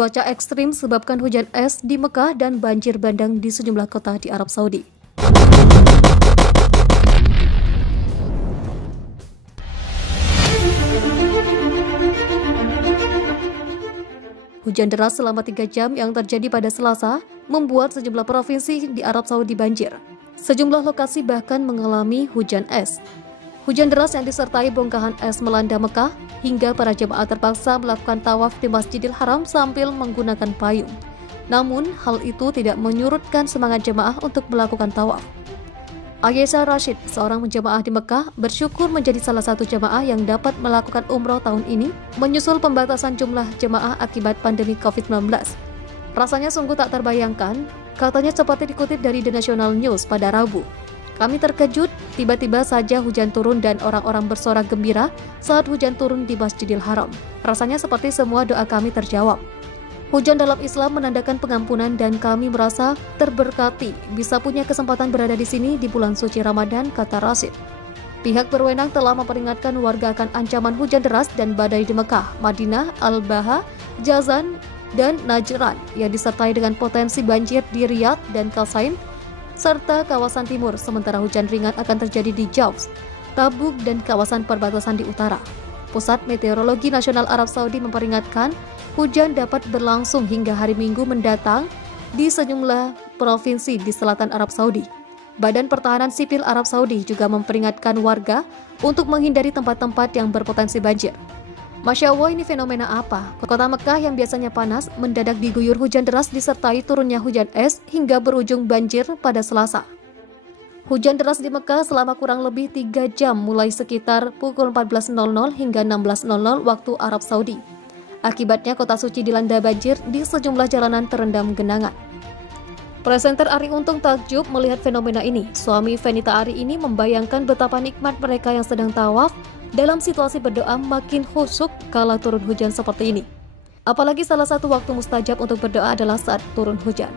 Cuaca ekstrim sebabkan hujan es di Mekah dan banjir bandang di sejumlah kota di Arab Saudi. Hujan deras selama 3 jam yang terjadi pada Selasa membuat sejumlah provinsi di Arab Saudi banjir. Sejumlah lokasi bahkan mengalami hujan es. Hujan deras yang disertai bongkahan es melanda Mekah hingga para jemaah terpaksa melakukan tawaf di Masjidil Haram sambil menggunakan payung. Namun, hal itu tidak menyurutkan semangat jemaah untuk melakukan tawaf. Aisyah Rashid, seorang jemaah di Mekah, bersyukur menjadi salah satu jemaah yang dapat melakukan umroh tahun ini menyusul pembatasan jumlah jemaah akibat pandemi COVID-19. Rasanya sungguh tak terbayangkan, katanya seperti dikutip dari The National News pada Rabu. Kami terkejut, tiba-tiba saja hujan turun dan orang-orang bersorak gembira saat hujan turun di Masjidil Haram. Rasanya seperti semua doa kami terjawab. Hujan dalam Islam menandakan pengampunan dan kami merasa terberkati bisa punya kesempatan berada di sini di bulan suci Ramadan, kata Rashid. Pihak berwenang telah memperingatkan warga akan ancaman hujan deras dan badai di Mekah, Madinah, Al-Baha, Jazan, dan Najran yang disertai dengan potensi banjir di Riyadh dan Qasaim, serta kawasan timur, sementara hujan ringan akan terjadi di Jauz, Tabuk, dan kawasan perbatasan di utara. Pusat Meteorologi Nasional Arab Saudi memperingatkan hujan dapat berlangsung hingga hari Minggu mendatang di sejumlah provinsi di selatan Arab Saudi. Badan Pertahanan Sipil Arab Saudi juga memperingatkan warga untuk menghindari tempat-tempat yang berpotensi banjir. Masya Allah, ini fenomena apa? Kota Mekah yang biasanya panas mendadak diguyur hujan deras disertai turunnya hujan es hingga berujung banjir pada Selasa. Hujan deras di Mekah selama kurang lebih 3 jam mulai sekitar pukul 14.00 hingga 16.00 waktu Arab Saudi. Akibatnya kota suci dilanda banjir di sejumlah jalanan terendam genangan. Presenter Ari Untung takjub melihat fenomena ini. Suami Fenita Ari ini membayangkan betapa nikmat mereka yang sedang tawaf dalam situasi berdoa makin khusyuk kala turun hujan seperti ini. Apalagi salah satu waktu mustajab untuk berdoa adalah saat turun hujan.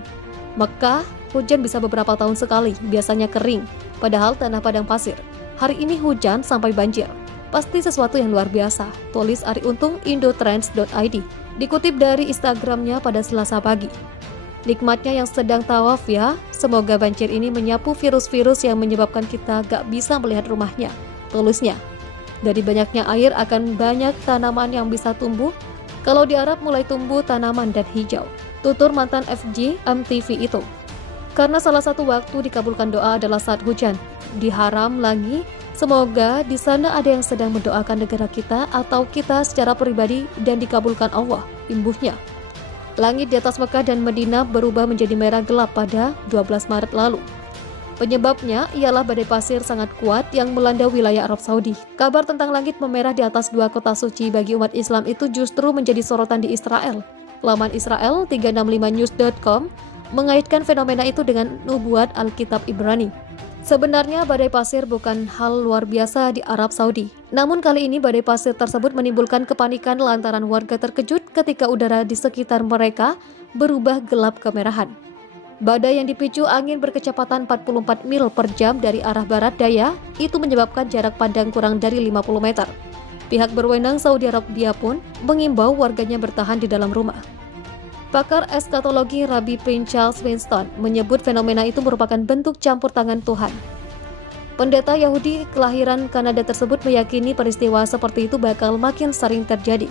Mekah, hujan bisa beberapa tahun sekali, biasanya kering, padahal tanah padang pasir. Hari ini hujan sampai banjir. Pasti sesuatu yang luar biasa, tulis Ari Untung indotrends.id, dikutip dari Instagramnya pada Selasa pagi. Nikmatnya yang sedang tawaf ya, semoga banjir ini menyapu virus-virus yang menyebabkan kita gak bisa melihat rumahnya, tulisnya. Dari banyaknya air akan banyak tanaman yang bisa tumbuh. Kalau di Arab mulai tumbuh tanaman dan hijau, tutur mantan FG MTV itu. Karena salah satu waktu dikabulkan doa adalah saat hujan. Di Haram lagi, semoga di sana ada yang sedang mendoakan negara kita atau kita secara pribadi dan dikabulkan Allah, imbuhnya. Langit di atas Mekah dan Madinah berubah menjadi merah gelap pada 12 Maret lalu. Penyebabnya ialah badai pasir sangat kuat yang melanda wilayah Arab Saudi. Kabar tentang langit memerah di atas 2 kota suci bagi umat Islam itu justru menjadi sorotan di Israel. Laman Israel 365news.com mengaitkan fenomena itu dengan nubuat Alkitab Ibrani. Sebenarnya badai pasir bukan hal luar biasa di Arab Saudi. Namun kali ini badai pasir tersebut menimbulkan kepanikan lantaran warga terkejut ketika udara di sekitar mereka berubah gelap kemerahan. Badai yang dipicu angin berkecepatan 44 mil per jam dari arah barat daya itu menyebabkan jarak pandang kurang dari 50 meter. Pihak berwenang Saudi Arabia pun mengimbau warganya bertahan di dalam rumah. Pakar eskatologi Rabbi Prince Charles Winston menyebut fenomena itu merupakan bentuk campur tangan Tuhan. Pendeta Yahudi kelahiran Kanada tersebut meyakini peristiwa seperti itu bakal makin sering terjadi.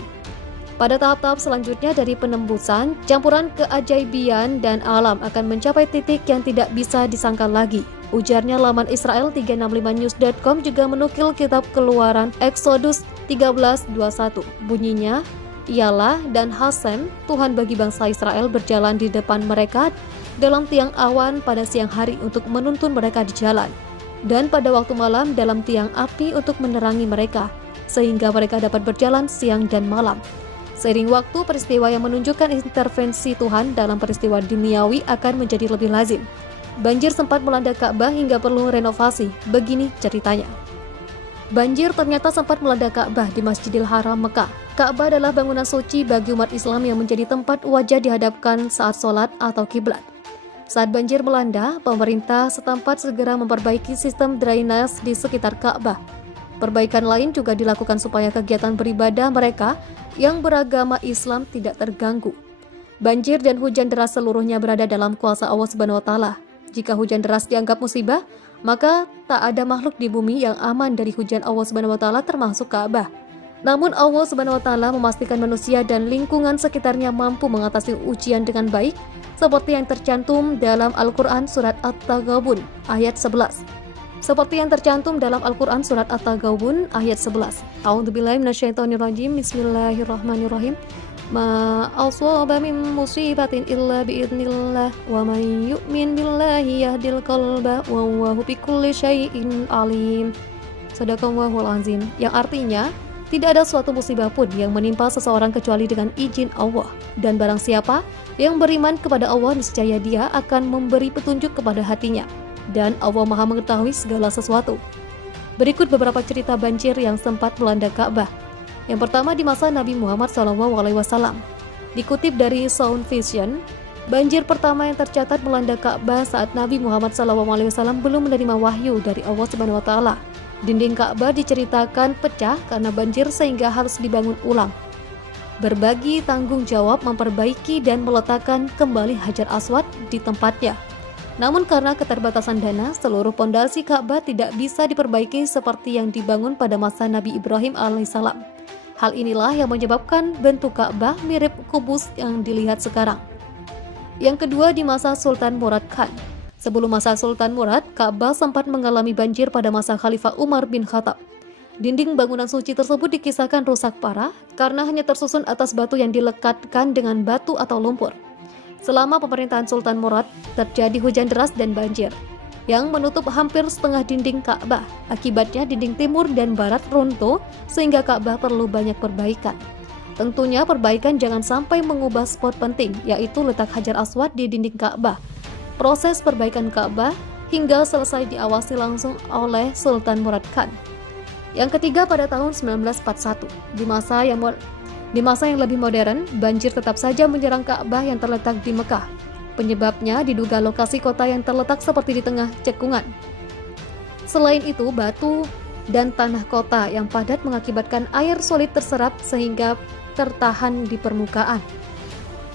Pada tahap-tahap selanjutnya dari penembusan, campuran keajaiban dan alam akan mencapai titik yang tidak bisa disangkal lagi. Ujarnya laman Israel 365news.com juga menukil kitab Keluaran Exodus 13:21. Bunyinya, ialah dan Hasem, Tuhan bagi bangsa Israel berjalan di depan mereka dalam tiang awan pada siang hari untuk menuntun mereka di jalan, dan pada waktu malam dalam tiang api untuk menerangi mereka, sehingga mereka dapat berjalan siang dan malam. Seiring waktu, peristiwa yang menunjukkan intervensi Tuhan dalam peristiwa duniawi akan menjadi lebih lazim. Banjir sempat melanda Ka'bah hingga perlu renovasi, begini ceritanya. Banjir ternyata sempat melanda Ka'bah di Masjidil Haram Mekah. Ka'bah adalah bangunan suci bagi umat Islam yang menjadi tempat wajah dihadapkan saat sholat atau kiblat. Saat banjir melanda, pemerintah setempat segera memperbaiki sistem drainase di sekitar Ka'bah. Perbaikan lain juga dilakukan supaya kegiatan beribadah mereka yang beragama Islam tidak terganggu. Banjir dan hujan deras seluruhnya berada dalam kuasa Allah Subhanahu wa taala. Jika hujan deras dianggap musibah, maka tak ada makhluk di bumi yang aman dari hujan Allah Subhanahu wa taala termasuk Ka'bah. Namun Allah Subhanahu wa taala memastikan manusia dan lingkungan sekitarnya mampu mengatasi ujian dengan baik, seperti yang tercantum dalam Al-Qur'an surat At-Taghabun ayat 11. Ayat 11. A'udzubillahi minasyaitonirrajim. Bismillahirrahmanirrahim. Ma asaba min musibatin illa biidznillah wa man yu'min billahi yahdil qalba wa huwa bikulli syai'in alim. Shadaqallahul azim. Yang artinya, tidak ada suatu musibah pun yang menimpa seseorang kecuali dengan izin Allah. Dan barang siapa yang beriman kepada Allah, niscaya Dia akan memberi petunjuk kepada hatinya. Dan Allah Maha mengetahui segala sesuatu. Berikut beberapa cerita banjir yang sempat melanda Ka'bah. Yang pertama di masa Nabi Muhammad SAW. Dikutip dari Sound Vision, banjir pertama yang tercatat melanda Ka'bah saat Nabi Muhammad SAW belum menerima wahyu dari Allah Subhanahu wa taala. Dinding Ka'bah diceritakan pecah karena banjir sehingga harus dibangun ulang. Berbagi tanggung jawab memperbaiki dan meletakkan kembali Hajar Aswad di tempatnya. Namun karena keterbatasan dana, seluruh pondasi Ka'bah tidak bisa diperbaiki seperti yang dibangun pada masa Nabi Ibrahim alaihissalam. Hal inilah yang menyebabkan bentuk Ka'bah mirip kubus yang dilihat sekarang. Yang kedua di masa Sultan Murad Khan. Sebelum masa Sultan Murad, Ka'bah sempat mengalami banjir pada masa Khalifah Umar bin Khattab. Dinding bangunan suci tersebut dikisahkan rusak parah karena hanya tersusun atas batu yang dilekatkan dengan batu atau lumpur. Selama pemerintahan Sultan Murad, terjadi hujan deras dan banjir yang menutup hampir setengah dinding Ka'bah. Akibatnya dinding timur dan barat runtuh sehingga Ka'bah perlu banyak perbaikan. Tentunya perbaikan jangan sampai mengubah spot penting, yaitu letak Hajar Aswad di dinding Ka'bah. Proses perbaikan Ka'bah hingga selesai diawasi langsung oleh Sultan Murad Khan. Yang ketiga pada tahun 1941, di masa yang lebih modern, banjir tetap saja menyerang Ka'bah yang terletak di Mekah. Penyebabnya diduga lokasi kota yang terletak seperti di tengah cekungan. Selain itu, batu dan tanah kota yang padat mengakibatkan air sulit terserap sehingga tertahan di permukaan.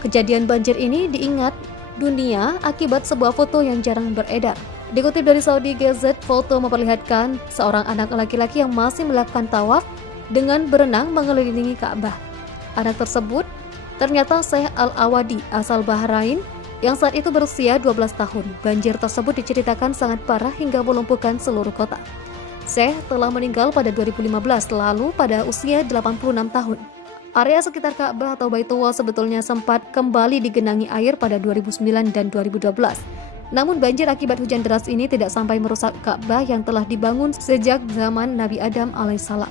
Kejadian banjir ini diingat dunia akibat sebuah foto yang jarang beredar. Dikutip dari Saudi Gazette, foto memperlihatkan seorang anak laki-laki yang masih melakukan tawaf dengan berenang mengelilingi Ka'bah. Anak tersebut ternyata Syekh Al-Awadi asal Bahrain yang saat itu berusia 12 tahun. Banjir tersebut diceritakan sangat parah hingga melumpuhkan seluruh kota. Syekh telah meninggal pada 2015 lalu pada usia 86 tahun. Area sekitar Ka'bah atau Baitullah sebetulnya sempat kembali digenangi air pada 2009 dan 2012. Namun banjir akibat hujan deras ini tidak sampai merusak Ka'bah yang telah dibangun sejak zaman Nabi Adam alaihissalam.